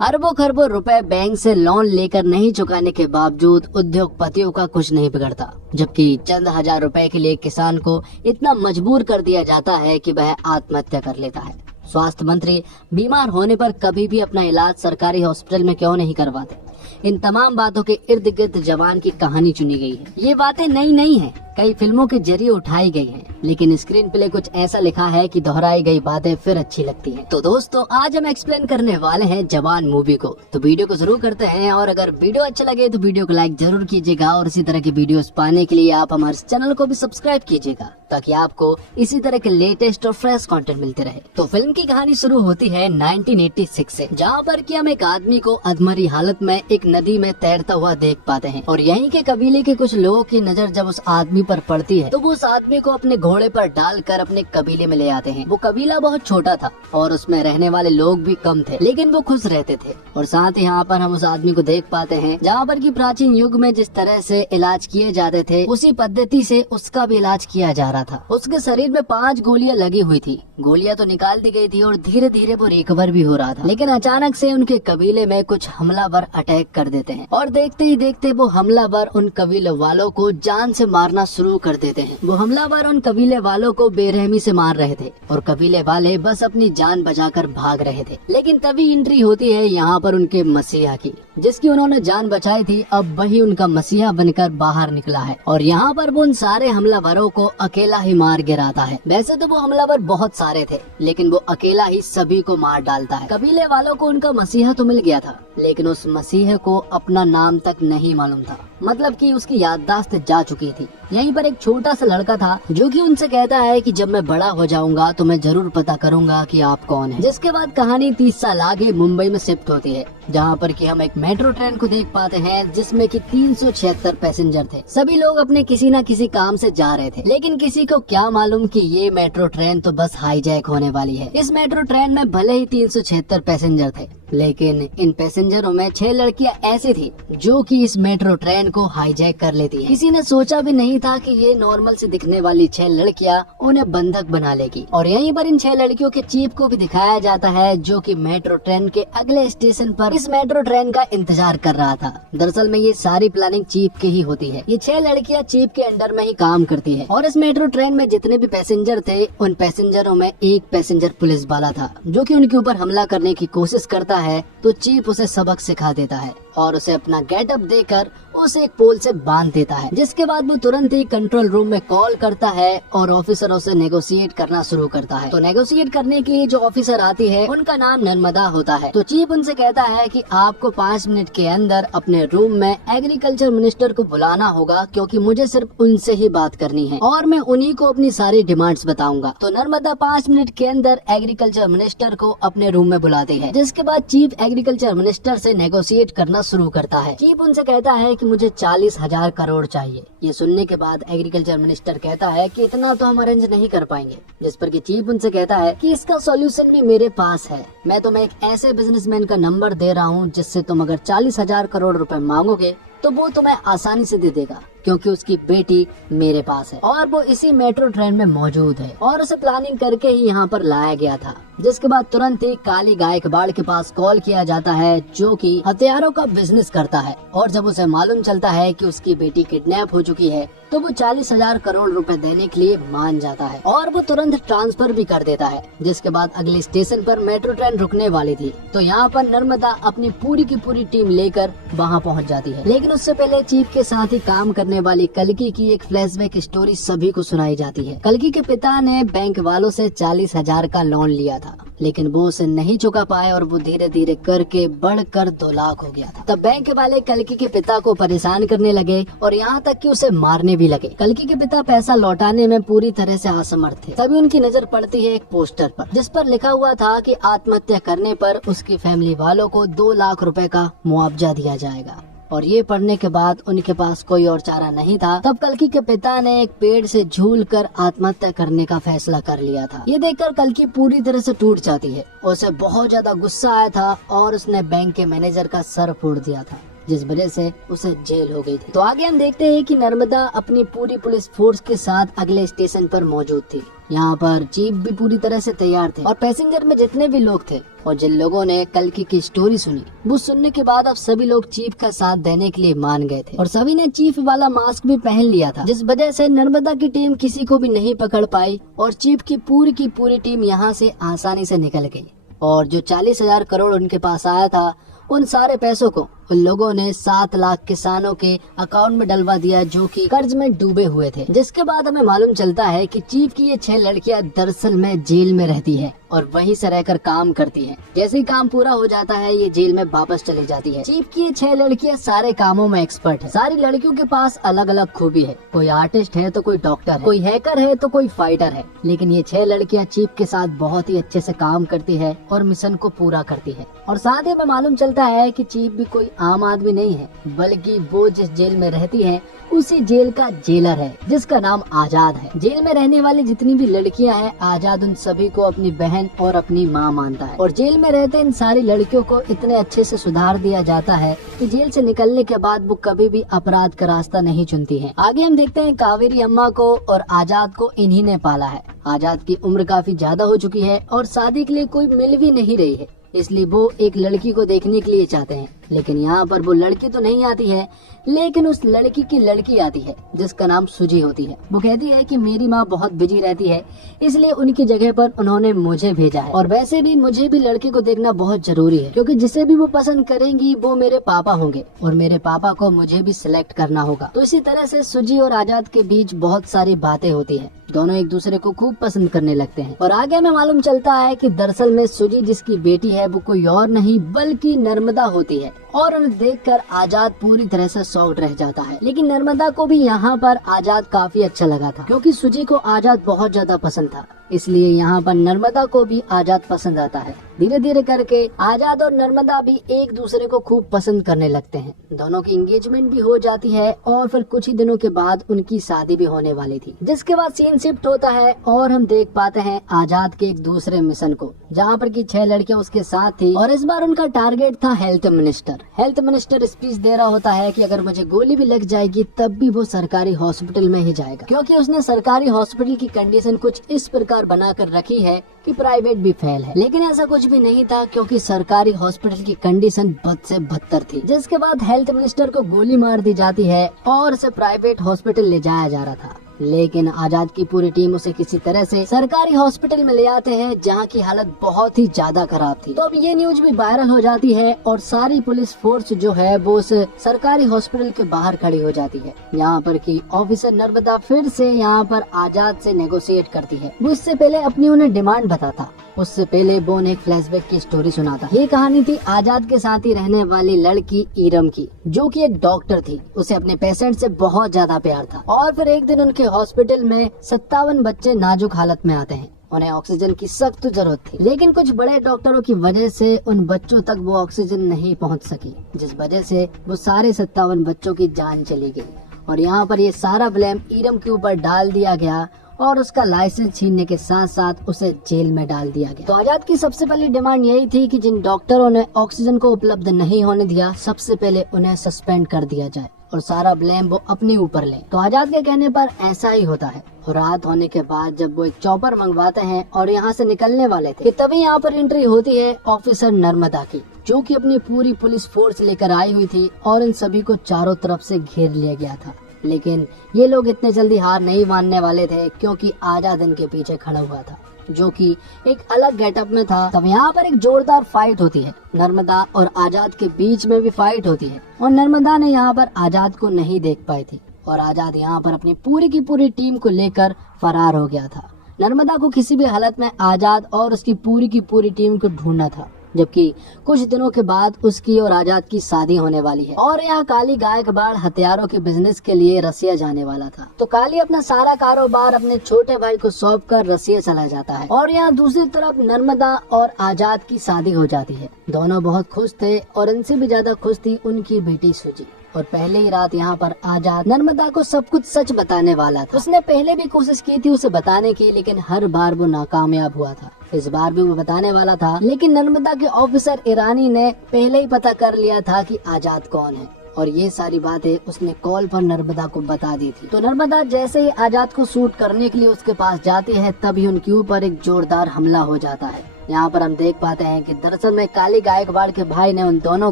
अरबों खरबों रुपए बैंक से लोन लेकर नहीं चुकाने के बावजूद उद्योगपतियों का कुछ नहीं बिगड़ता, जबकि चंद हजार रुपए के लिए किसान को इतना मजबूर कर दिया जाता है कि वह आत्महत्या कर लेता है। स्वास्थ्य मंत्री बीमार होने पर कभी भी अपना इलाज सरकारी हॉस्पिटल में क्यों नहीं करवाते? इन तमाम बातों के इर्द गिर्द जवान की कहानी चुनी गई है। ये बातें नई नहीं है, कई फिल्मों के जरिए उठाई गई हैं, लेकिन स्क्रीन प्ले कुछ ऐसा लिखा है कि दोहराई गई बातें फिर अच्छी लगती हैं। तो दोस्तों, आज हम एक्सप्लेन करने वाले हैं जवान मूवी को, तो वीडियो को जरूर करते हैं। और अगर वीडियो अच्छा लगे तो वीडियो को लाइक जरूर कीजिएगा और इसी तरह की वीडियोस पाने के लिए आप हमारे चैनल को भी सब्सक्राइब कीजिएगा, ताकि आपको इसी तरह के लेटेस्ट और फ्रेश कंटेंट मिलते रहे। तो फिल्म की कहानी शुरू होती है 1986 से, जहाँ पर कि हम एक आदमी को अधमरी हालत में एक नदी में तैरता हुआ देख पाते हैं। और यहीं के कबीले के कुछ लोगों की नजर जब उस आदमी पर पड़ती है तो वो उस आदमी को अपने घोड़े पर डालकर अपने कबीले में ले आते हैं। वो कबीला बहुत छोटा था और उसमें रहने वाले लोग भी कम थे, लेकिन वो खुश रहते थे। और साथ ही यहाँ पर हम उस आदमी को देख पाते हैं जहाँ पर कि प्राचीन युग में जिस तरह से इलाज किए जाते थे, उसी पद्धति से उसका भी इलाज किया जा रहा था। उसके शरीर में 5 गोलियां लगी हुई थी। गोलियां तो निकाल दी गई थी और धीरे धीरे वो रिकवर भी हो रहा था, लेकिन अचानक से उनके कबीले में कुछ हमलावर अटैक कर देते हैं और देखते ही देखते वो हमलावर उन कबीले वालों को जान से मारना शुरू कर देते हैं। वो हमलावर उन कबीले वालों को बेरहमी से मार रहे थे और कबीले वाले बस अपनी जान बचाकर भाग रहे थे। लेकिन तभी एंट्री होती है यहाँ पर उनके मसीहा की, जिसकी उन्होंने जान बचाई थी। अब वही उनका मसीहा बनकर बाहर निकला है और यहाँ पर वो उन सारे हमलावरों को अकेला ही मार गिराता है। वैसे तो वो हमलावर बहुत सारे थे, लेकिन वो अकेला ही सभी को मार डालता है। कबीले वालों को उनका मसीहा तो मिल गया था, लेकिन उस मसीह को अपना नाम तक नहीं मालूम था, मतलब कि उसकी याददाश्त जा चुकी थी। यहीं पर एक छोटा सा लड़का था जो कि उनसे कहता है कि जब मैं बड़ा हो जाऊंगा तो मैं जरूर पता करूंगा कि आप कौन हैं। जिसके बाद कहानी 30 साल आगे मुंबई में शिफ्ट होती है, जहाँ पर कि हम एक मेट्रो ट्रेन को देख पाते हैं जिसमें कि 376 पैसेंजर थे। सभी लोग अपने किसी न किसी काम से जा रहे थे, लेकिन किसी को क्या मालूम कि ये मेट्रो ट्रेन तो बस हाईजैक होने वाली है। इस मेट्रो ट्रेन में भले ही 376 पैसेंजर थे, लेकिन इन पैसेंजरों में 6 लड़कियां ऐसी थी जो कि इस मेट्रो ट्रेन को हाईजैक कर लेती है। किसी ने सोचा भी नहीं था कि ये नॉर्मल से दिखने वाली 6 लड़कियां उन्हें बंधक बना लेगी। और यहीं पर इन 6 लड़कियों के चीफ को भी दिखाया जाता है, जो कि मेट्रो ट्रेन के अगले स्टेशन पर इस मेट्रो ट्रेन का इंतजार कर रहा था। दरअसल में ये सारी प्लानिंग चीफ की ही होती है। ये 6 लड़कियां चीफ के अंडर में ही काम करती है। और इस मेट्रो ट्रेन में जितने भी पैसेंजर थे, उन पैसेंजरों में एक पैसेंजर पुलिस वाला था, जो कि उनके ऊपर हमला करने की कोशिश करता है। तो चीफ उसे सबक सिखा देता है और उसे अपना गेटअप देकर उसे एक पोल से बांध देता है। जिसके बाद वो तुरंत ही कंट्रोल रूम में कॉल करता है और ऑफिसरों से नेगोशिएट करना शुरू करता है। तो नेगोशिएट करने के लिए जो ऑफिसर आती है उनका नाम नर्मदा होता है। तो चीफ उनसे कहता है कि आपको 5 मिनट के अंदर अपने रूम में एग्रीकल्चर मिनिस्टर को बुलाना होगा, क्योंकि मुझे सिर्फ उनसे ही बात करनी है और मैं उन्हीं को अपनी सारी डिमांड्स बताऊंगा। तो नर्मदा 5 मिनट के अंदर एग्रीकल्चर मिनिस्टर को अपने रूम में बुलाती है। जिसके बाद चीफ एग्रीकल्चर मिनिस्टर से नेगोशिएट करना शुरू करता है। चीफ उनसे कहता है कि मुझे 40,000 करोड़ चाहिए। ये सुनने के बाद एग्रीकल्चर मिनिस्टर कहता है कि इतना तो हम अरेंज नहीं कर पाएंगे। जिस पर कि चीफ उनसे कहता है कि इसका सॉल्यूशन भी मेरे पास है। मैं तुम्हें एक ऐसे बिजनेसमैन का नंबर दे रहा हूँ जिससे तुम अगर 40,000 करोड़ रुपए मांगोगे तो वो तुम्हें आसानी से दे देगा, क्योंकि उसकी बेटी मेरे पास है और वो इसी मेट्रो ट्रेन में मौजूद है और उसे प्लानिंग करके ही यहाँ पर लाया गया था। जिसके बाद तुरंत ही काली गायकवाड़ के पास कॉल किया जाता है, जो कि हथियारों का बिजनेस करता है। और जब उसे मालूम चलता है कि उसकी बेटी किडनैप हो चुकी है, तो वो 40,000 करोड़ रुपए देने के लिए मान जाता है और वो तुरंत ट्रांसफर भी कर देता है। जिसके बाद अगले स्टेशन पर मेट्रो ट्रेन रुकने वाली थी, तो यहाँ पर नर्मदा अपनी पूरी की पूरी टीम लेकर वहाँ पहुँच जाती है। लेकिन उससे पहले चीफ के साथ ही काम करने वाली कल्कि की एक फ्लैशबैक स्टोरी सभी को सुनाई जाती है। कल्कि के पिता ने बैंक वालों से 40,000 का लोन लिया था, लेकिन वो उसे नहीं चुका पाए और वो धीरे धीरे करके बढ़कर 2 लाख हो गया था। तब बैंक वाले कल्कि के पिता को परेशान करने लगे और यहाँ तक कि उसे मारने भी लगे। कल्कि के पिता पैसा लौटाने में पूरी तरह से असमर्थ थे। तभी उनकी नजर पड़ती है एक पोस्टर पर, जिस पर लिखा हुआ था कि आत्महत्या करने पर उसकी फैमिली वालों को 2 लाख रुपए का मुआवजा दिया जाएगा। और ये पढ़ने के बाद उनके पास कोई और चारा नहीं था। तब कल्कि के पिता ने एक पेड़ से झूलकर आत्महत्या करने का फैसला कर लिया था। ये देखकर कल्कि पूरी तरह से टूट जाती है। उसे बहुत ज्यादा गुस्सा आया था और उसने बैंक के मैनेजर का सर फोड़ दिया था, जिस वजह से उसे जेल हो गई थी। तो आगे हम देखते हैं कि नर्मदा अपनी पूरी पुलिस फोर्स के साथ अगले स्टेशन पर मौजूद थी यहाँ पर चीफ भी पूरी तरह से तैयार थे और पैसेंजर में जितने भी लोग थे और जिन लोगों ने कल्कि की स्टोरी सुनी, वो सुनने के बाद अब सभी लोग चीफ का साथ देने के लिए मान गए थे और सभी ने चीफ वाला मास्क भी पहन लिया था, जिस वजह से नर्मदा की टीम किसी को भी नहीं पकड़ पाई और चीफ की पूरी टीम यहाँ से आसानी से निकल गई। और जो 40,000 करोड़ उनके पास आया था, उन सारे पैसों को उन लोगों ने 7 लाख किसानों के अकाउंट में डलवा दिया जो कि कर्ज में डूबे हुए थे। जिसके बाद हमें मालूम चलता है कि चीफ की ये 6 लड़कियां दरअसल में जेल में रहती है और वहीं से रहकर काम करती है। जैसे ही काम पूरा हो जाता है, ये जेल में वापस चली जाती है। चीफ की ये 6 लड़कियां सारे कामों में एक्सपर्ट है। सारी लड़कियों के पास अलग अलग खूबी है। कोई आर्टिस्ट है तो कोई डॉक्टर है, कोई हैकर है तो कोई फाइटर है, लेकिन ये 6 लड़कियां चीफ के साथ बहुत ही अच्छे से काम करती है और मिशन को पूरा करती है। और साथ ही हमें मालूम चलता है कि चीफ भी कोई आम आदमी नहीं है, बल्कि वो जिस जेल में रहती है उसी जेल का जेलर है, जिसका नाम आजाद है। जेल में रहने वाली जितनी भी लड़कियां हैं, आजाद उन सभी को अपनी बहन और अपनी माँ मानता है और जेल में रहते इन सारी लड़कियों को इतने अच्छे से सुधार दिया जाता है कि जेल से निकलने के बाद वो कभी भी अपराध का रास्ता नहीं चुनती हैं। आगे हम देखते हैं कावेरी अम्मा को और आजाद को इन्हीं ने पाला है। आजाद की उम्र काफी ज्यादा हो चुकी है और शादी के लिए कोई मिल भी नहीं रही है, इसलिए वो एक लड़की को देखने के लिए चाहते हैं। लेकिन यहाँ पर वो लड़की तो नहीं आती है, लेकिन उस लड़की की लड़की आती है जिसका नाम सुजी होती है। वो कहती है कि मेरी माँ बहुत बिजी रहती है, इसलिए उनकी जगह पर उन्होंने मुझे भेजा है और वैसे भी मुझे भी लड़की को देखना बहुत जरूरी है, क्योंकि जिसे भी वो पसंद करेंगी वो मेरे पापा होंगे और मेरे पापा को मुझे भी सिलेक्ट करना होगा। तो इसी तरह से सुजी और आजाद के बीच बहुत सारी बातें होती है। दोनों एक दूसरे को खूब पसंद करने लगते हैं और आगे हमें मालूम चलता है कि दरअसल में सुजी जिसकी बेटी है वो कोई और नहीं बल्कि नर्मदा होती है और उन्हें देखकर आजाद पूरी तरह से शॉक्ड रह जाता है। लेकिन नर्मदा को भी यहाँ पर आजाद काफी अच्छा लगा था, क्योंकि सुजी को आजाद बहुत ज्यादा पसंद था, इसलिए यहाँ पर नर्मदा को भी आजाद पसंद आता है। धीरे धीरे करके आजाद और नर्मदा भी एक दूसरे को खूब पसंद करने लगते हैं। दोनों की एंगेजमेंट भी हो जाती है और फिर कुछ ही दिनों के बाद उनकी शादी भी होने वाली थी। जिसके बाद सीन शिफ्ट होता है और हम देख पाते हैं आजाद के एक दूसरे मिशन को, जहाँ पर की 6 लड़कियां उसके साथ थी और इस बार उनका टारगेट था health minister. Health minister speech दे रहा होता है कि अगर मुझे गोली भी लग जाएगी तब भी वो सरकारी हॉस्पिटल में ही जाएगा, क्योंकि उसने सरकारी हॉस्पिटल की कंडीशन कुछ इस प्रकार बनाकर रखी है कि प्राइवेट भी फेल है। लेकिन ऐसा कुछ भी नहीं था, क्योंकि सरकारी हॉस्पिटल की कंडीशन बद से बदतर थी। जिसके बाद हेल्थ मिनिस्टर को गोली मार दी जाती है और उसे प्राइवेट हॉस्पिटल ले जाया जा रहा था। लेकिन आजाद की पूरी टीम उसे किसी तरह से सरकारी हॉस्पिटल में ले आते हैं, जहां की हालत बहुत ही ज्यादा खराब थी। तो अब ये न्यूज भी वायरल हो जाती है और सारी पुलिस फोर्स जो है वो उस सरकारी हॉस्पिटल के बाहर खड़ी हो जाती है। यहाँ पर की ऑफिसर नर्मदा फिर से यहाँ पर आजाद से नेगोशिएट करती है। वो इससे पहले अपनी उन्हें डिमांड बताता, उससे पहले वो उन्हें एक फ्लैशबैक की स्टोरी सुनाता। ये कहानी थी आजाद के साथ ही रहने वाली लड़की इरम की, जो कि एक डॉक्टर थी। उसे अपने पेशेंट से बहुत ज्यादा प्यार था और फिर एक दिन उनके हॉस्पिटल में 57 बच्चे नाजुक हालत में आते हैं। उन्हें ऑक्सीजन की सख्त जरूरत थी, लेकिन कुछ बड़े डॉक्टरों की वजह से उन बच्चों तक वो ऑक्सीजन नहीं पहुंच सकी, जिस वजह से वो सारे 57 बच्चों की जान चली गई। और यहाँ पर ये सारा ब्लेम इरम के ऊपर डाल दिया गया और उसका लाइसेंस छीनने के साथ साथ उसे जेल में डाल दिया गया। तो आजाद की सबसे पहली डिमांड यही थी कि जिन डॉक्टरों ने ऑक्सीजन को उपलब्ध नहीं होने दिया, सबसे पहले उन्हें सस्पेंड कर दिया जाए और सारा ब्लेम वो अपने ऊपर ले। तो आजाद के कहने पर ऐसा ही होता है और रात होने के बाद जब वो एक चॉपर मंगवाते हैं और यहाँ से निकलने वाले थे, तभी यहाँ पर एंट्री होती है ऑफिसर नर्मदा की, जो कि अपनी पूरी पुलिस फोर्स लेकर आई हुई थी और इन सभी को चारों तरफ से घेर लिया गया था। लेकिन ये लोग इतने जल्दी हार नहीं मानने वाले थे, क्योंकि आजाद इनके पीछे खड़ा हुआ था, जो कि एक अलग गेटअप में था। तब यहाँ पर एक जोरदार फाइट होती है, नर्मदा और आजाद के बीच में भी फाइट होती है और नर्मदा ने यहाँ पर आजाद को नहीं देख पाई थी और आजाद यहाँ पर अपनी पूरी की पूरी टीम को लेकर फरार हो गया था। नर्मदा को किसी भी हालत में आजाद और उसकी पूरी की पूरी टीम को ढूंढना था, जबकि कुछ दिनों के बाद उसकी और आजाद की शादी होने वाली है और यहाँ काली गायकवाड़ हथियारों के बिजनेस के लिए रसिया जाने वाला था। तो काली अपना सारा कारोबार अपने छोटे भाई को सौंप कर रसिया चला जाता है और यहाँ दूसरी तरफ नर्मदा और आजाद की शादी हो जाती है। दोनों बहुत खुश थे और इनसे भी ज्यादा खुश थी उनकी बेटी सुजी। और पहले ही रात यहाँ पर आजाद नर्मदा को सब कुछ सच बताने वाला था। उसने पहले भी कोशिश की थी उसे बताने की, लेकिन हर बार वो नाकामयाब हुआ था। इस बार भी वो बताने वाला था, लेकिन नर्मदा के ऑफिसर ईरानी ने पहले ही पता कर लिया था कि आजाद कौन है और ये सारी बातें उसने कॉल पर नर्मदा को बता दी थी। तो नर्मदा जैसे ही आजाद को शूट करने के लिए उसके पास जाती है, तभी उनके ऊपर एक जोरदार हमला हो जाता है। यहाँ पर हम देख पाते हैं कि दरअसल में काली गायकवाड़ के भाई ने उन दोनों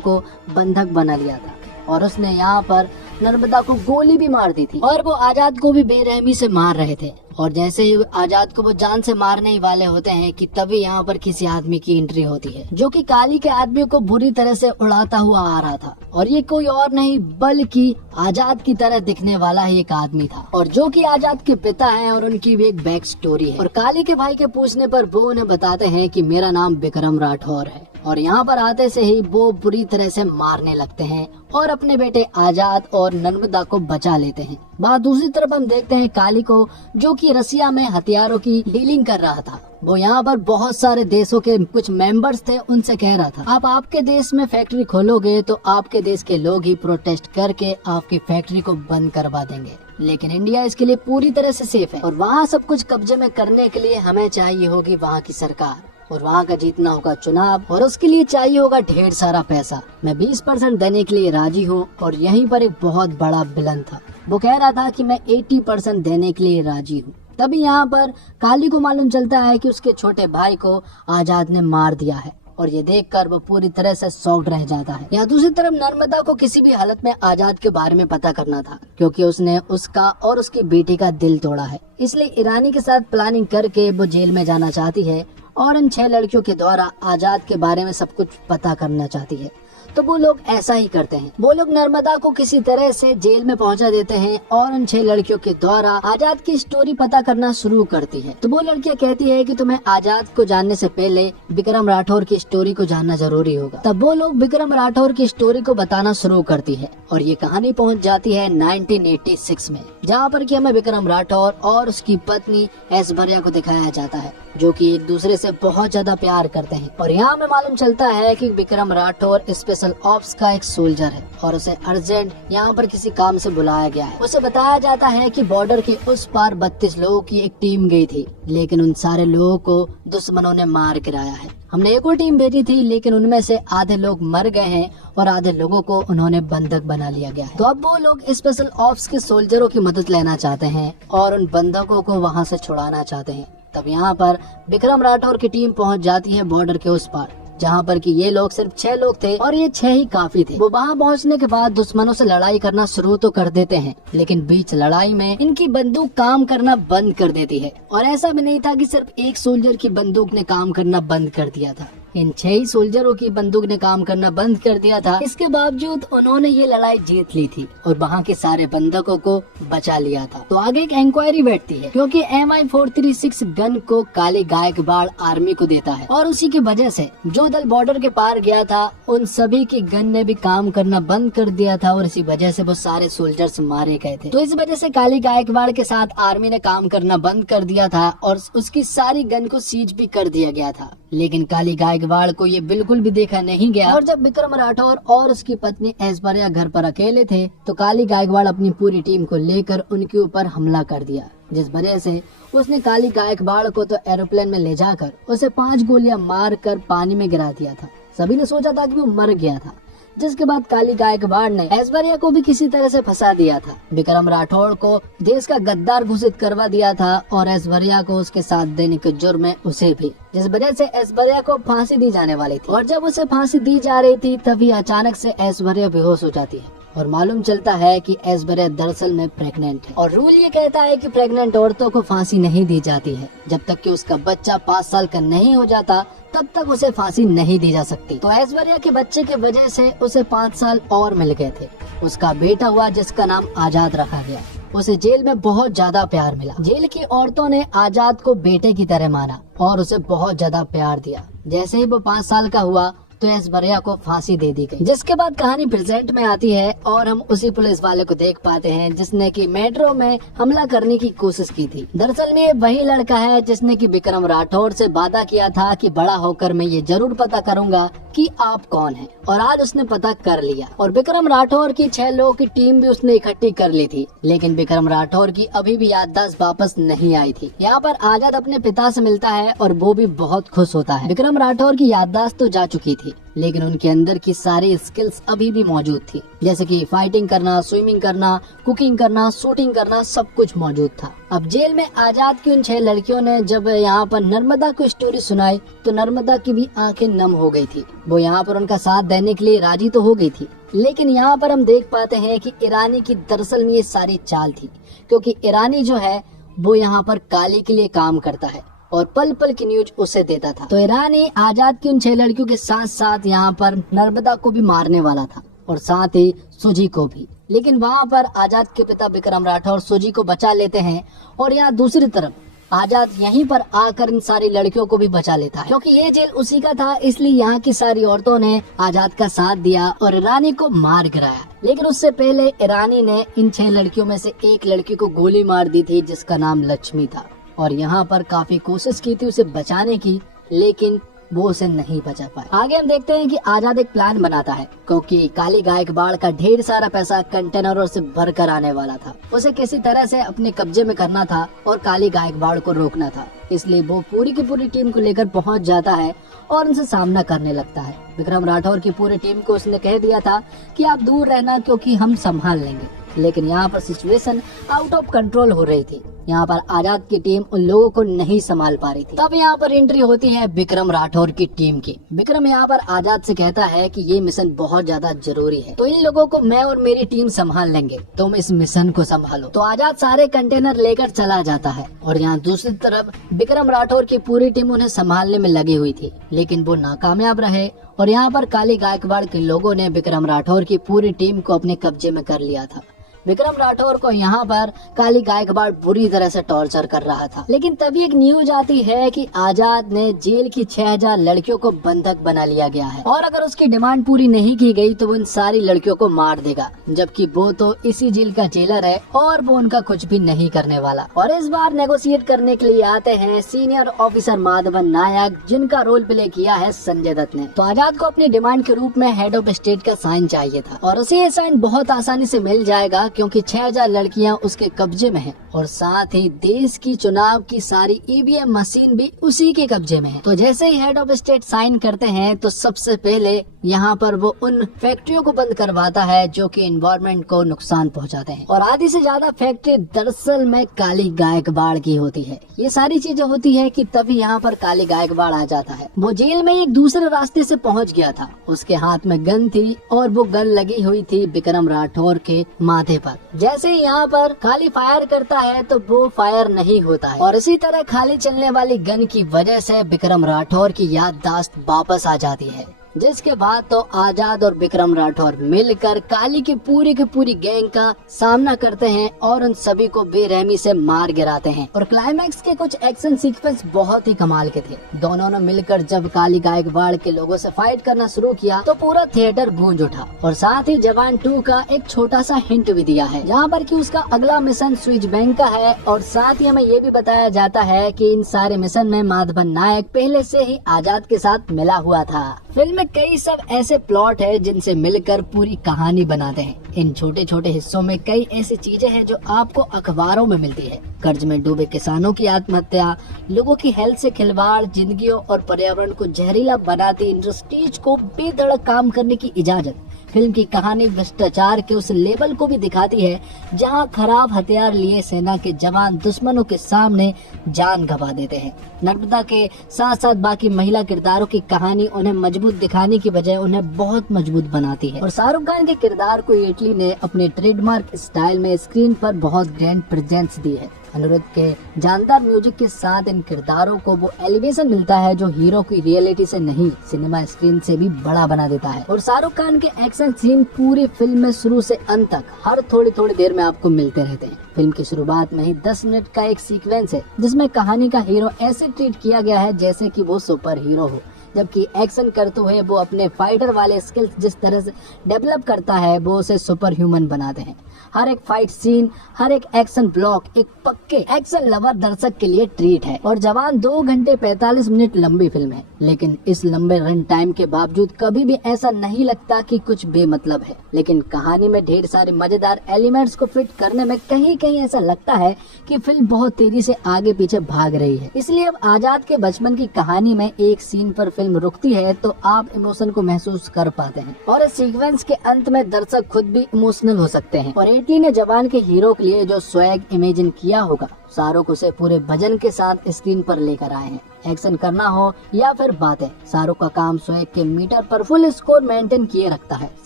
को बंधक बना लिया था और उसने यहाँ पर नर्मदा को गोली भी मार दी थी और वो आजाद को भी बेरहमी से मार रहे थे। और जैसे ही आजाद को वो जान से मारने ही वाले होते हैं कि तभी यहाँ पर किसी आदमी की एंट्री होती है, जो कि काली के आदमी को बुरी तरह से उड़ाता हुआ आ रहा था। और ये कोई और नहीं बल्कि आजाद की तरह दिखने वाला ही एक आदमी था, और जो कि आजाद के पिता हैं और उनकी भी एक बैक स्टोरी है। और काली के भाई के पूछने पर वो उन्हें बताते हैं कि मेरा नाम विक्रम राठौर है। और यहाँ पर आते से ही वो बुरी तरह से मारने लगते हैं और अपने बेटे आजाद और नर्मदा को बचा लेते हैं। वहाँ दूसरी तरफ हम देखते हैं काली को, जो कि रसिया में हथियारों की डीलिंग कर रहा था। वो यहाँ पर बहुत सारे देशों के कुछ मेंबर्स थे, उनसे कह रहा था आप आपके देश में फैक्ट्री खोलोगे तो आपके देश के लोग ही प्रोटेस्ट करके आपकी फैक्ट्री को बंद करवा देंगे, लेकिन इंडिया इसके लिए पूरी तरह से सेफ है और वहाँ सब कुछ कब्जे में करने के लिए हमें चाहिए होगी वहाँ की सरकार और वहाँ का जीतना होगा चुनाव, और उसके लिए चाहिए होगा ढेर सारा पैसा। मैं 20% देने के लिए राजी हूँ। और यहीं पर एक बहुत बड़ा विलन था, वो कह रहा था कि मैं 80% देने के लिए राजी हूँ। तभी यहाँ पर काली को मालूम चलता है कि उसके छोटे भाई को आजाद ने मार दिया है और ये देखकर वो पूरी तरह से शॉक्ड रह जाता है। यहाँ दूसरी तरफ नर्मदा को किसी भी हालत में आजाद के बारे में पता करना था, क्योंकि उसने उसका और उसकी बेटी का दिल तोड़ा है। इसलिए ईरानी के साथ प्लानिंग करके वो जेल में जाना चाहती है और इन 6 लड़कियों के द्वारा आजाद के बारे में सब कुछ पता करना चाहती है। तो वो लोग ऐसा ही करते हैं, वो लोग नर्मदा को किसी तरह से जेल में पहुंचा देते हैं और उन 6 लड़कियों के द्वारा आजाद की स्टोरी पता करना शुरू करती है। तो वो लड़कियां कहती है कि तुम्हें आजाद को जानने से पहले विक्रम राठौर की स्टोरी को जानना जरूरी होगा। तब वो लोग विक्रम राठौर की स्टोरी को बताना शुरू करती है और ये कहानी पहुंच जाती है 1986 में, जहाँ पर कि हमें विक्रम राठौर और उसकी पत्नी ऐश्वर्या को दिखाया जाता है, जो कि एक दूसरे से बहुत ज्यादा प्यार करते हैं। और यहाँ हमें मालूम चलता है कि विक्रम राठौर स्पेशल ऑप्स का एक सोल्जर है और उसे अर्जेंट यहाँ पर किसी काम से बुलाया गया है। उसे बताया जाता है कि बॉर्डर के उस पार 32 लोगों की एक टीम गई थी, लेकिन उन सारे लोगों को दुश्मनों ने मार गिराया है। हमने एक और टीम भेजी थी, लेकिन उनमें से आधे लोग मर गए हैं और आधे लोगों को उन्होंने बंधक बना लिया गया है। तो अब वो लोग स्पेशल ऑप्स के सोल्जरों की मदद लेना चाहते हैं और उन बंधकों को वहाँ से छुड़ाना चाहते हैं। तब यहाँ पर विक्रम राठौर की टीम पहुँच जाती है बॉर्डर के उस पार, जहाँ पर कि ये लोग सिर्फ 6 लोग थे और ये 6 ही काफी थे। वो वहाँ पहुँचने के बाद दुश्मनों से लड़ाई करना शुरू तो कर देते हैं, लेकिन बीच लड़ाई में इनकी बंदूक काम करना बंद कर देती है। और ऐसा भी नहीं था कि सिर्फ एक सोल्जर की बंदूक ने काम करना बंद कर दिया था, इन 6 ही सोल्जरों की बंदूक ने काम करना बंद कर दिया था। इसके बावजूद उन्होंने ये लड़ाई जीत ली थी और वहाँ के सारे बंधकों को बचा लिया था। तो आगे एक इंक्वायरी बैठती है, क्योंकि MI436 गन को काली गायकवाड़ आर्मी को देता है और उसी की वजह से जो दल बॉर्डर के पार गया था उन सभी की गन ने भी काम करना बंद कर दिया था और इसी वजह से वो सारे सोल्जर्स मारे गए थे। तो इस वजह से काली गायकवाड़ के साथ आर्मी ने काम करना बंद कर दिया था और उसकी सारी गन को सीज भी कर दिया गया था। लेकिन काली गायकवाड़ को ये बिल्कुल भी देखा नहीं गया और जब विक्रम राठौर और उसकी पत्नी ऐश्वर्या घर पर अकेले थे तो काली गायकवाड़ अपनी पूरी टीम को लेकर उनके ऊपर हमला कर दिया, जिस वजह से उसने काली गायकवाड़ को तो एरोप्लेन में ले जाकर उसे 5 गोलियां मार कर पानी में गिरा दिया था। सभी ने सोचा था कि वो मर गया था, जिसके बाद काली गायकवाड़ ने ऐश्वर्या को भी किसी तरह से फंसा दिया था। विक्रम राठौड़ को देश का गद्दार घोषित करवा दिया था और ऐश्वर्या को उसके साथ देने के जुर्म में उसे भी, जिस वजह से ऐश्वर्या को फांसी दी जाने वाली थी। और जब उसे फांसी दी जा रही थी तभी अचानक से ऐश्वर्या बेहोश हो जाती है और मालूम चलता है कि ऐश्वर्या दरअसल में प्रेग्नेंट है। और रूल ये कहता है कि प्रेग्नेंट औरतों को फांसी नहीं दी जाती है, जब तक कि उसका बच्चा 5 साल का नहीं हो जाता तब तक उसे फांसी नहीं दी जा सकती। तो ऐश्वर्या के बच्चे के वजह से उसे 5 साल और मिल गए थे। उसका बेटा हुआ जिसका नाम आजाद रखा गया। उसे जेल में बहुत ज्यादा प्यार मिला। जेल की औरतों ने आजाद को बेटे की तरह माना और उसे बहुत ज्यादा प्यार दिया। जैसे ही वो 5 साल का हुआ तो ऐश्वर्या को फांसी दे दी गई। जिसके बाद कहानी प्रेजेंट में आती है और हम उसी पुलिस वाले को देख पाते हैं जिसने कि मेट्रो में हमला करने की कोशिश की थी। दरअसल में वही लड़का है जिसने कि विक्रम राठौर से वादा किया था कि बड़ा होकर मैं ये जरूर पता करूंगा कि आप कौन हैं, और आज उसने पता कर लिया। और विक्रम राठौर की 6 लोगों की टीम भी उसने इकट्ठी कर ली थी, लेकिन विक्रम राठौर की अभी भी याददाश्त वापस नहीं आई थी। यहाँ पर आजाद अपने पिता से मिलता है और वो भी बहुत खुश होता है। विक्रम राठौर की याददाश्त तो जा चुकी थी, लेकिन उनके अंदर की सारी स्किल्स अभी भी मौजूद थी, जैसे कि फाइटिंग करना, स्विमिंग करना, कुकिंग करना, शूटिंग करना, सब कुछ मौजूद था। अब जेल में आजाद की उन 6 लड़कियों ने जब यहाँ पर नर्मदा को स्टोरी सुनाई तो नर्मदा की भी आंखें नम हो गई थी। वो यहाँ पर उनका साथ देने के लिए राजी तो हो गई थी, लेकिन यहाँ पर हम देख पाते हैं कि ईरानी की दरअसल में ये सारी चाल थी, क्योंकि ईरानी जो है वो यहाँ पर काली के लिए काम करता है और पल पल की न्यूज उसे देता था। तो ईरानी आजाद की उन 6 लड़कियों के साथ साथ यहाँ पर नर्मदा को भी मारने वाला था और साथ ही सुजी को भी, लेकिन वहाँ पर आजाद के पिता विक्रम राठौर सुजी को बचा लेते हैं और यहाँ दूसरी तरफ आजाद यहीं पर आकर इन सारी लड़कियों को भी बचा लेता है। क्योंकि ये जेल उसी का था, इसलिए यहाँ की सारी औरतों ने आजाद का साथ दिया और ईरानी को मार गिराया। लेकिन उससे पहले ईरानी ने इन 6 लड़कियों में से एक लड़की को गोली मार दी थी, जिसका नाम लक्ष्मी था, और यहाँ पर काफी कोशिश की थी उसे बचाने की, लेकिन वो उसे नहीं बचा पाए। आगे हम देखते हैं कि आजाद एक प्लान बनाता है, क्योंकि काली गायकवाड़ का ढेर सारा पैसा कंटेनरों से भर कर आने वाला था। उसे किसी तरह से अपने कब्जे में करना था और काली गायकवाड़ को रोकना था। इसलिए वो पूरी की पूरी टीम को लेकर पहुंच जाता है और उनसे सामना करने लगता है। विक्रम राठौर की पूरी टीम को उसने कह दिया था कि आप दूर रहना, क्योंकि हम संभाल लेंगे। लेकिन यहाँ पर सिचुएशन आउट ऑफ कंट्रोल हो रही थी। यहाँ पर आजाद की टीम उन लोगों को नहीं संभाल पा रही थी। तब यहाँ पर एंट्री होती है विक्रम राठौर की टीम की। विक्रम यहाँ पर आजाद से कहता है कि ये मिशन बहुत ज्यादा जरूरी है, तो इन लोगों को मैं और मेरी टीम संभाल लेंगे, तुम इस मिशन को संभालो। तो आजाद सारे कंटेनर लेकर चला जाता है और यहाँ दूसरी तरफ विक्रम राठौर की पूरी टीम उन्हें संभालने में लगी हुई थी, लेकिन वो नाकामयाब रहे और यहाँ पर काली गायकवाड़ के लोगों ने विक्रम राठौर की पूरी टीम को अपने कब्जे में कर लिया था। विक्रम राठौर को यहाँ पर काली गायकवाड़ बुरी तरह से टॉर्चर कर रहा था। लेकिन तभी एक न्यूज आती है कि आजाद ने जेल की 6000 लड़कियों को बंधक बना लिया गया है और अगर उसकी डिमांड पूरी नहीं की गई तो वो इन सारी लड़कियों को मार देगा, जबकि वो तो इसी जेल का जेलर है और वो उनका कुछ भी नहीं करने वाला। और इस बार नेगोशिएट करने के लिए आते हैं सीनियर ऑफिसर माधवन नायक, जिनका रोल प्ले किया है संजय दत्त ने। तो आजाद को अपनी डिमांड के रूप में हेड ऑफ स्टेट का साइन चाहिए था और उसे ये साइन बहुत आसानी से मिल जाएगा, क्योंकि 6000 लड़कियां उसके कब्जे में हैं और साथ ही देश की चुनाव की सारी ईवीएम मशीन भी उसी के कब्जे में है। तो जैसे ही हेड ऑफ स्टेट साइन करते हैं तो सबसे पहले यहाँ पर वो उन फैक्ट्रियों को बंद करवाता है जो कि एनवायरनमेंट को नुकसान पहुँचाते हैं और आधी से ज्यादा फैक्ट्री दरअसल में काली गायकवाड़ की होती है। ये सारी चीजें होती है कि तभी यहाँ पर काली गायकवाड़ आ जाता है। वो जेल में एक दूसरे रास्ते से पहुँच गया था, उसके हाथ में गन थी और वो गन लगी हुई थी विक्रम राठौर के माथे पर। जैसे ही यहाँ पर खाली फायर करता है तो वो फायर नहीं होता है और इसी तरह खाली चलने वाली गन की वजह से विक्रम राठौर की याददाश्त वापस आ जाती है, जिसके बाद तो आजाद और विक्रम राठौर मिलकर काली की पूरी गैंग का सामना करते हैं और उन सभी को बेरहमी से मार गिराते हैं। और क्लाइमैक्स के कुछ एक्शन सीक्वेंस बहुत ही कमाल के थे। दोनों ने मिलकर जब काली गायकवाड़ के लोगों से फाइट करना शुरू किया तो पूरा थिएटर गूंज उठा और साथ ही जवान 2 का एक छोटा सा हिंट भी दिया है, जहाँ पर कि उसका अगला मिशन स्विच बैंक का है। और साथ ही हमें ये भी बताया जाता है कि इन सारे मिशन में माधवन नायक पहले से ही आजाद के साथ मिला हुआ था। फिल्म में कई सब ऐसे प्लॉट है जिनसे मिलकर पूरी कहानी बनाते हैं। इन छोटे छोटे हिस्सों में कई ऐसी चीजें हैं जो आपको अखबारों में मिलती है। कर्ज में डूबे किसानों की आत्महत्या, लोगों की हेल्थ से खिलवाड़, जिंदगियों और पर्यावरण को जहरीला बनाती इंडस्ट्रीज को बेधड़क काम करने की इजाजत। फिल्म की कहानी भ्रष्टाचार के उस लेवल को भी दिखाती है जहां खराब हथियार लिए सेना के जवान दुश्मनों के सामने जान गंवा देते हैं। नर्मदा के साथ साथ बाकी महिला किरदारों की कहानी उन्हें मजबूत दिखाने की बजाय उन्हें बहुत मजबूत बनाती है। और शाहरुख खान के किरदार को एटली ने अपने ट्रेडमार्क स्टाइल में स्क्रीन पर बहुत ग्रैंड प्रेजेंस दी है। अनिरुद्ध के जानदार म्यूजिक के साथ इन किरदारों को वो एलिवेशन मिलता है जो हीरो की रियलिटी से नहीं, सिनेमा स्क्रीन से भी बड़ा बना देता है। और शाहरुख खान के एक्शन सीन पूरी फिल्म में शुरू से अंत तक हर थोड़ी देर में आपको मिलते रहते हैं। फिल्म की शुरुआत में ही 10 मिनट का एक सीक्वेंस है जिसमें कहानी का हीरो ऐसे ट्रीट किया गया है जैसे कि वो सुपर हीरो हो, जबकि एक्शन करते हुए वो अपने फाइटर वाले स्किल्स जिस तरह से डेवलप करता है वो उसे सुपर ह्यूमन बनाते हैं। हर एक फाइट सीन, हर एक एक्शन ब्लॉक एक पक्के एक्शन लवर दर्शक के लिए ट्रीट है। और जवान 2 घंटे 45 मिनट लंबी फिल्म है, लेकिन इस लंबे रन टाइम के बावजूद कभी भी ऐसा नहीं लगता कि कुछ बेमतलब है। लेकिन कहानी में ढेर सारे मजेदार एलिमेंट्स को फिट करने में कहीं ऐसा लगता है कि फिल्म बहुत तेजी से आगे पीछे भाग रही है। इसलिए अब आजाद के बचपन की कहानी में एक सीन पर फिल्म फिल्म रुकती है तो आप इमोशन को महसूस कर पाते हैं और इस सीक्वेंस के अंत में दर्शक खुद भी इमोशनल हो सकते हैं। और एटली ने जवान के हीरो के लिए जो स्वैग इमेजिन किया होगा, शाहरुख उसे पूरे वजन के साथ स्क्रीन पर लेकर आए हैं। एक्शन करना हो या फिर बातें, शाहरुख का काम स्वैग के मीटर पर फुल स्कोर मेंटेन किए रखता है।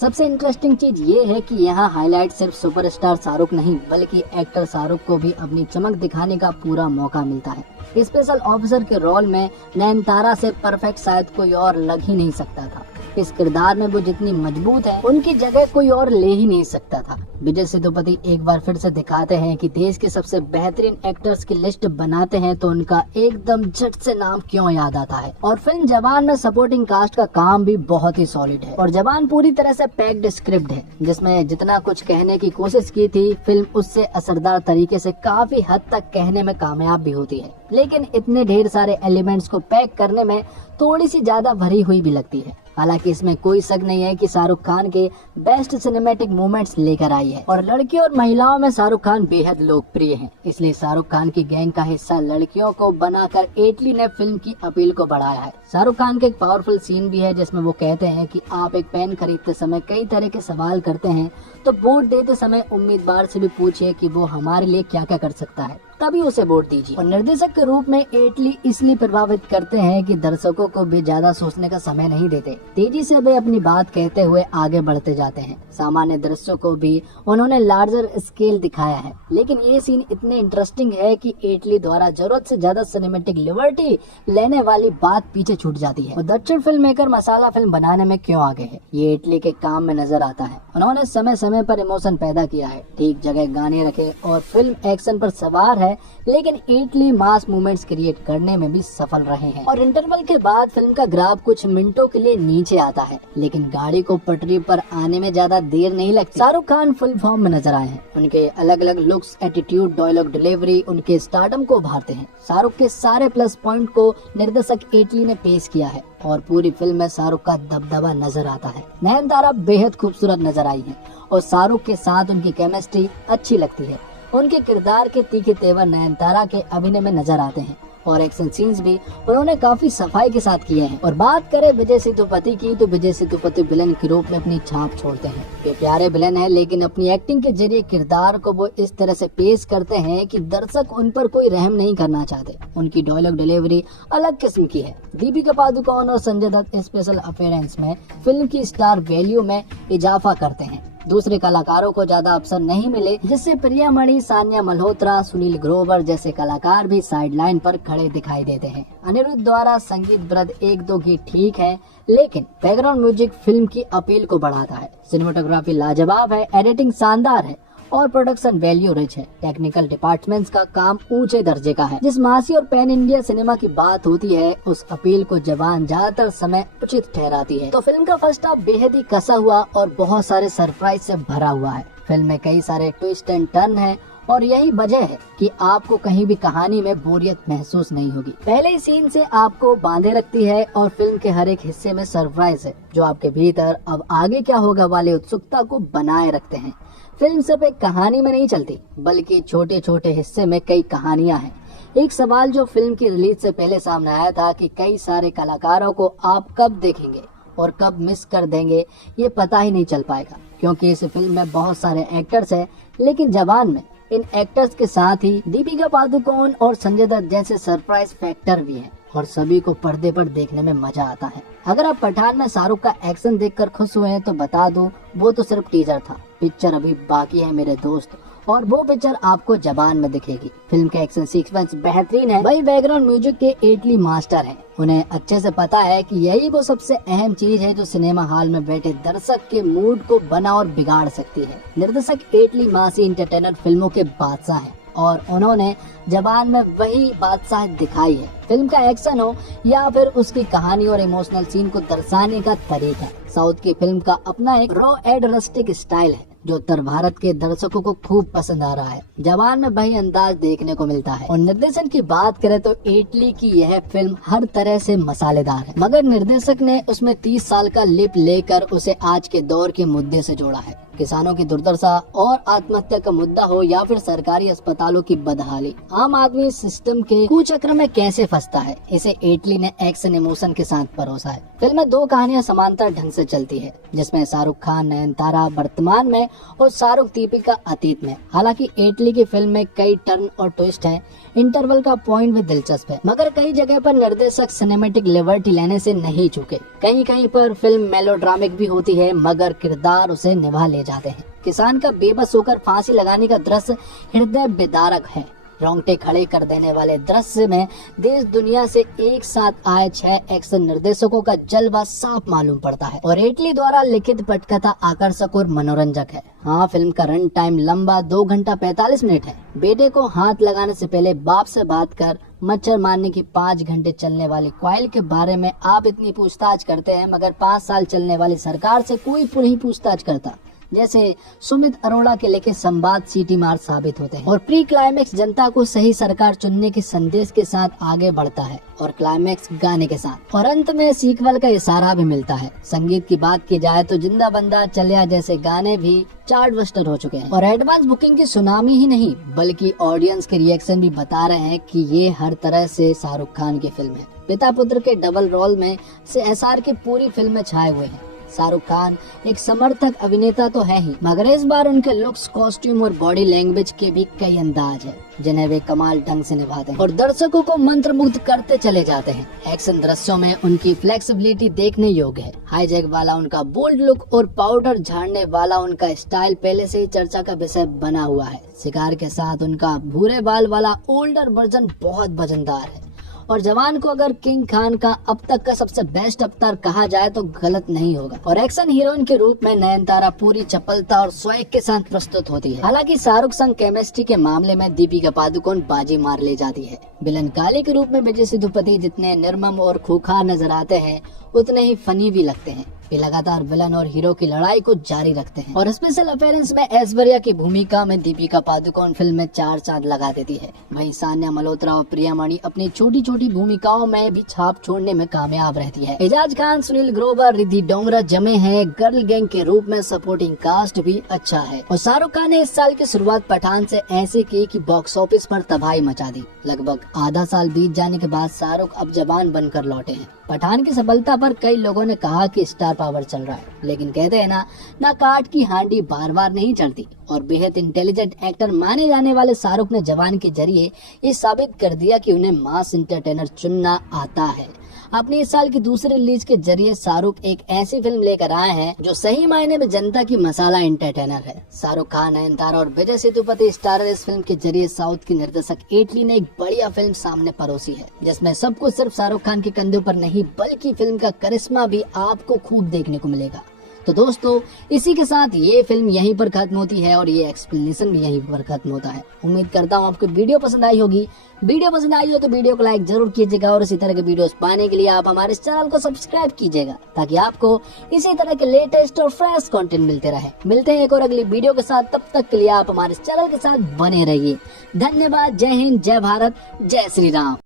सबसे इंटरेस्टिंग चीज ये है कि यहाँ हाईलाइट सिर्फ सुपरस्टार शाहरुख नहीं बल्कि एक्टर शाहरुख को भी अपनी चमक दिखाने का पूरा मौका मिलता है। स्पेशल ऑफिसर के रोल में नयनतारा से परफेक्ट शायद कोई और लग ही नहीं सकता था। इस किरदार में वो जितनी मजबूत है उनकी जगह कोई और ले ही नहीं सकता था। विजय सेतुपति एक बार फिर से दिखाते हैं कि देश के सबसे बेहतरीन एक्टर्स की लिस्ट बनाते हैं तो उनका एकदम झट से नाम क्यों याद आता है। और फिल्म जवान में सपोर्टिंग कास्ट का काम भी बहुत ही सॉलिड है और जवान पूरी तरह से पैक्ड स्क्रिप्ट है, जिसमें जितना कुछ कहने की कोशिश की थी फिल्म उससे असरदार तरीके से काफी हद तक कहने में कामयाब भी होती है। लेकिन इतने ढेर सारे एलिमेंट्स को पैक करने में थोड़ी सी ज्यादा भरी हुई भी लगती है। हालांकि इसमें कोई शक नहीं है कि शाहरुख खान के बेस्ट सिनेमैटिक मोमेंट्स लेकर आई है और लड़कियों और महिलाओं में शाहरुख खान बेहद लोकप्रिय हैं। इसलिए शाहरुख खान की गैंग का हिस्सा लड़कियों को बनाकर एटली ने फिल्म की अपील को बढ़ाया है। शाहरुख खान के एक पावरफुल सीन भी है जिसमें वो कहते हैं कि आप एक पेन खरीदते समय कई तरह के सवाल करते हैं, तो वोट देते समय उम्मीदवार से भी पूछिए कि वो हमारे लिए क्या क्या कर सकता है, तभी उसे वोट दीजिए। और निर्देशक के रूप में एटली इसलिए प्रभावित करते हैं कि दर्शकों को भी ज्यादा सोचने का समय नहीं देते, तेजी से वे अपनी बात कहते हुए आगे बढ़ते जाते हैं। सामान्य दृश्यों को भी उन्होंने लार्जर स्केल दिखाया है, लेकिन ये सीन इतने इंटरेस्टिंग है कि एटली द्वारा जरूरत से ज्यादा सिनेमेटिक लिबर्टी लेने वाली बात पीछे छूट जाती है। और दक्षिण फिल्म मेकर मसाला फिल्म बनाने में क्यों आगे है ये एटली के काम में नजर आता है। उन्होंने समय समय पर इमोशन पैदा किया है, ठीक जगह गाने रखे और फिल्म एक्शन पर सवार है, लेकिन एटली मास मूवमेंट्स क्रिएट करने में भी सफल रहे हैं। और इंटरवल के बाद फिल्म का ग्राफ कुछ मिनटों के लिए नीचे आता है, लेकिन गाड़ी को पटरी पर आने में ज्यादा देर नहीं लगती। शाहरुख खान फुल फॉर्म में नजर आए हैं। उनके अलग अलग लुक्स, एटीट्यूड, डायलॉग डिलीवरी उनके स्टारडम को उभारते हैं। शाहरुख के सारे प्लस पॉइंट को निर्देशक एटली ने पेश किया है और पूरी फिल्म में शाहरुख का दबदबा नजर आता है। नयनतारा बेहद खूबसूरत नजर आई है और शाहरुख के साथ उनकी केमिस्ट्री अच्छी लगती है। उनके किरदार के तीखे तेवर नयनतारा के अभिनय में नजर आते हैं और एक्शन सीन्स भी उन्होंने काफी सफाई के साथ किए हैं। और बात करें विजय सेतुपति की, तो विजय सेतुपति विलन के रूप में अपनी छाप छोड़ते हैं। वे प्यारे विलन है, लेकिन अपनी एक्टिंग के जरिए किरदार को वो इस तरह से पेश करते हैं कि दर्शक उन पर कोई रहम नहीं करना चाहते। उनकी डायलॉग डिलीवरी अलग किस्म की है। दीपिका पादुकोण और संजय दत्त स्पेशल अपीयरेंस में फिल्म की स्टार वैल्यू में इजाफा करते हैं। दूसरे कलाकारों को ज्यादा अवसर नहीं मिले, जिससे प्रियामणि, सान्या मल्होत्रा, सुनील ग्रोवर जैसे कलाकार भी साइडलाइन पर खड़े दिखाई देते हैं। अनिरुद्ध द्वारा संगीत ब्रद एक दो गीत ठीक है, लेकिन बैकग्राउंड म्यूजिक फिल्म की अपील को बढ़ाता है। सिनेमेटोग्राफी लाजवाब है, एडिटिंग शानदार है और प्रोडक्शन वैल्यू रिच है। टेक्निकल डिपार्टमेंट्स का काम ऊंचे दर्जे का है। जिस मासी और पैन इंडिया सिनेमा की बात होती है, उस अपील को जवान ज्यादातर समय उचित ठहराती है। तो फिल्म का फर्स्ट हाफ बेहद ही कसा हुआ और बहुत सारे सरप्राइज से भरा हुआ है। फिल्म में कई सारे ट्विस्ट एंड टर्न है और यही वजह है कि आपको कहीं भी कहानी में बोरियत महसूस नहीं होगी। पहले ही सीन से आपको बांधे रखती है और फिल्म के हर एक हिस्से में सरप्राइज है जो आपके भीतर अब आगे क्या होगा वाली उत्सुकता को बनाए रखते हैं। फिल्म सिर्फ एक कहानी में नहीं चलती, बल्कि छोटे छोटे हिस्से में कई कहानियां हैं। एक सवाल जो फिल्म की रिलीज से पहले सामने आया था कि कई सारे कलाकारों को आप कब देखेंगे और कब मिस कर देंगे, ये पता ही नहीं चल पाएगा, क्योंकि इस फिल्म में बहुत सारे एक्टर्स हैं। लेकिन जवान में इन एक्टर्स के साथ ही दीपिका पादुकोण और संजय दत्त जैसे सरप्राइज फैक्टर भी हैं और सभी को पर्दे पर देखने में मजा आता है। अगर आप पठान में शाहरुख का एक्शन देखकर खुश हुए हैं तो बता दूं, वो तो सिर्फ टीजर था। पिक्चर अभी बाकी है मेरे दोस्त, और वो पिक्चर आपको जवान में दिखेगी। फिल्म के एक्शन सीक्वेंस बेहतरीन है। वही बैकग्राउंड म्यूजिक के एटली मास्टर हैं। उन्हें अच्छे से पता है कि यही वो सबसे अहम चीज है जो सिनेमा हॉल में बैठे दर्शक के मूड को बना और बिगाड़ सकती है। निर्देशक एटली मासी इंटरटेनर फिल्मों के बादशाह हैं और उन्होंने जवान में वही बादशाह दिखाई है। फिल्म का एक्शन हो या फिर उसकी कहानी और इमोशनल सीन को दर्शाने का तरीका। साउथ की फिल्म का अपना एक रॉ एंड रस्टिक स्टाइल है जो उत्तर भारत के दर्शकों को खूब पसंद आ रहा है। जवान में वही अंदाज देखने को मिलता है। और निर्देशन की बात करें तो एटली की यह फिल्म हर तरह से मसालेदार है, मगर निर्देशक ने उसमें 30 साल का लिप लेकर उसे आज के दौर के मुद्दे से जोड़ा है। किसानों की दुर्दशा और आत्महत्या का मुद्दा हो या फिर सरकारी अस्पतालों की बदहाली, आम आदमी सिस्टम के कुचक्र में कैसे फंसता है, इसे एटली ने एक्शन इमोशन के साथ परोसा है। फिल्म में दो कहानियां समांतर ढंग से चलती है, जिसमें शाहरुख खान नयनतारा वर्तमान में और शाहरुख दीपिका अतीत में। हालांकि एटली की फिल्म में कई टर्न और ट्विस्ट हैं, इंटरवल का पॉइंट भी दिलचस्प है, मगर कई जगह पर निर्देशक सिनेमैटिक लिबर्टी लेने से नहीं चूके। कहीं कहीं पर फिल्म मेलोड्रामिक भी होती है, मगर किरदार उसे निभा ले जाते हैं। किसान का बेबस होकर फांसी लगाने का दृश्य हृदय विदारक है। रोंगटे खड़े कर देने वाले दृश्य में देश दुनिया से एक साथ आए 6 एक्शन निर्देशकों का जलवा साफ मालूम पड़ता है और एटली द्वारा लिखित पटकथा आकर्षक और मनोरंजक है। हाँ, फिल्म का रन टाइम लंबा 2 घंटा 45 मिनट है। बेटे को हाथ लगाने से पहले बाप से बात कर मच्छर मारने की 5 घंटे चलने वाली कॉइल के बारे में आप इतनी पूछताछ करते हैं, मगर 5 साल चलने वाली सरकार से कोई नहीं पूछताछ करता। जैसे सुमित अरोड़ा के लिखे संवाद सीटी मार साबित होते हैं और प्री क्लाइमेक्स जनता को सही सरकार चुनने के संदेश के साथ आगे बढ़ता है और क्लाइमेक्स गाने के साथ और अंत में सीक्वल का इशारा भी मिलता है। संगीत की बात की जाए तो जिंदा बंदा चलिया जैसे गाने भी चार्टबस्टर हो चुके हैं और एडवांस बुकिंग की सुनामी ही नहीं बल्कि ऑडियंस के रिएक्शन भी बता रहे हैं कि ये हर तरह से शाहरुख खान की फिल्म है। पिता पुत्र के डबल रोल में से एसआर की पूरी फिल्म में छाए हुए हैं। शाहरुख खान एक समर्थक अभिनेता तो है ही, मगर इस बार उनके लुक्स, कॉस्ट्यूम और बॉडी लैंग्वेज के भी कई अंदाज है जिन्हें वे कमाल ढंग से निभाते हैं और दर्शकों को मंत्रमुग्ध करते चले जाते हैं। एक्शन दृश्यों में उनकी फ्लेक्सिबिलिटी देखने योग्य है। हाईजैक वाला उनका बोल्ड लुक और पाउडर झाड़ने वाला उनका स्टाइल पहले से ही चर्चा का विषय बना हुआ है। शिकार के साथ उनका भूरे बाल वाला ओल्डर वर्जन बहुत वजनदार है और जवान को अगर किंग खान का अब तक का सबसे बेस्ट अवतार कहा जाए तो गलत नहीं होगा। और एक्शन हीरोइन के रूप में नयनतारा पूरी चपलता और स्वैग के साथ प्रस्तुत होती है। हालांकि शाहरुख संग केमिस्ट्री के मामले में दीपिका पादुकोण बाजी मार ले जाती है। विलन काली के रूप में विजय सेतुपति जितने निर्मम और खूंखार नजर आते हैं उतने ही फनी भी लगते हैं। वे लगातार विलन और हीरो की लड़ाई को जारी रखते हैं और स्पेशल अपीयरेंस में ऐश्वर्या की भूमिका में दीपिका पादुकोण फिल्म में 4 चांद लगा देती है। वहीं सान्या मल्होत्रा और प्रियामणि अपनी छोटी छोटी भूमिकाओं में भी छाप छोड़ने में कामयाब रहती है। एजाज खान, सुनील ग्रोवर, रिद्धि डोंगरा जमे हैं। गर्ल गैंग के रूप में सपोर्टिंग कास्ट भी अच्छा है और शाहरुख खान ने इस साल की शुरुआत पठान से ऐसे की कि बॉक्स ऑफिस पर तबाही मचा दी। लगभग आधा साल बीत जाने के बाद शाहरुख अब जवान बनकर लौटे हैं। पठान की सफलता पर कई लोगों ने कहा कि स्टार पावर चल रहा है, लेकिन कहते हैं ना काट की हांडी बार बार नहीं चढ़ती और बेहद इंटेलिजेंट एक्टर माने जाने वाले शाहरुख ने जवान के जरिए ये साबित कर दिया कि उन्हें मास एंटरटेनर चुनना आता है। अपनी इस साल की दूसरी रिलीज के जरिए शाहरुख एक ऐसी फिल्म लेकर आए हैं जो सही मायने में जनता की मसाला एंटरटेनर है। शाहरुख खान, नयनतारा और विजय सेतुपति स्टारर इस फिल्म के जरिए साउथ की निर्देशक एटली ने एक बढ़िया फिल्म सामने परोसी है, जिसमें सब कुछ सिर्फ शाहरुख खान के कंधों पर नहीं बल्कि फिल्म का करिश्मा भी आपको खूब देखने को मिलेगा। तो दोस्तों, इसी के साथ ये फिल्म यहीं पर खत्म होती है और ये एक्सप्लेनेशन भी यहीं पर खत्म होता है। उम्मीद करता हूँ आपको वीडियो पसंद आई होगी। वीडियो पसंद आई हो तो वीडियो को लाइक जरूर कीजिएगा और इसी तरह के वीडियोस पाने के लिए आप हमारे चैनल को सब्सक्राइब कीजिएगा ताकि आपको इसी तरह के लेटेस्ट और फ्रेश कंटेंट मिलते रहे। मिलते हैं एक और अगली वीडियो के साथ, तब तक के लिए आप हमारे चैनल के साथ बने रहिए। धन्यवाद। जय हिंद, जय भारत, जय श्री राम।